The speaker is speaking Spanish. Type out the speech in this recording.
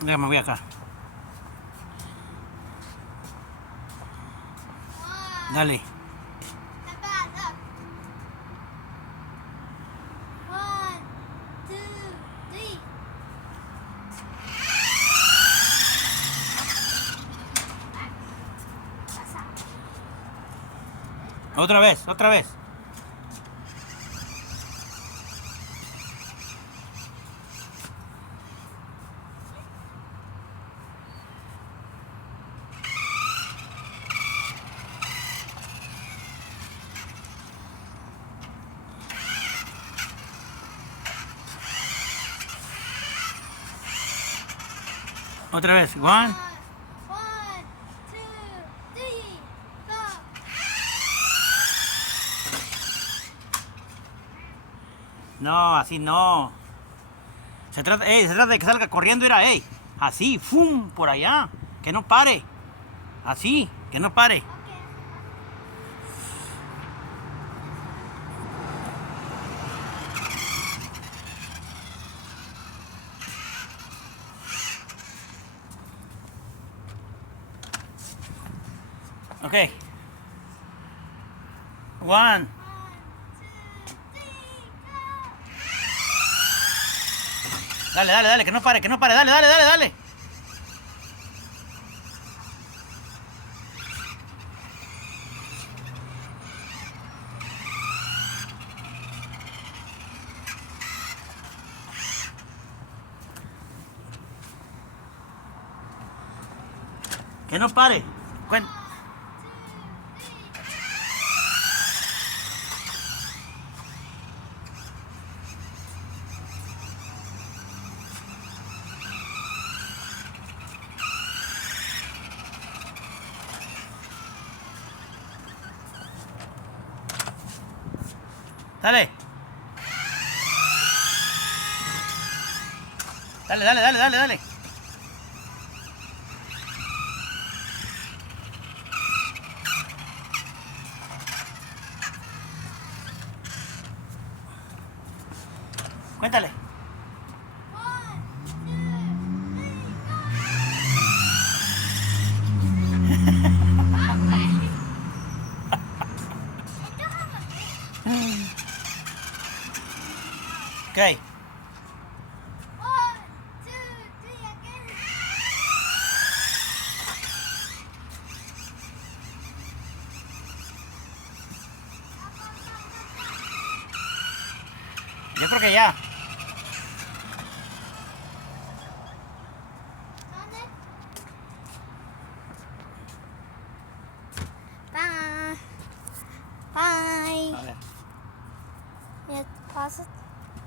Déjame, voy acá. Dale. Otra vez, otra vez. Otra vez. One. No, así no. Se trata de que salga corriendo, era, así, ¡fum! Por allá. Que no pare. Así, que no pare. Ok. One. Dale, dale, dale, que no pare, dale, dale, dale, dale. Que no pare. Dale. Dale, dale, dale, dale, dale. Cuéntale. Ok. Yo creo que ya.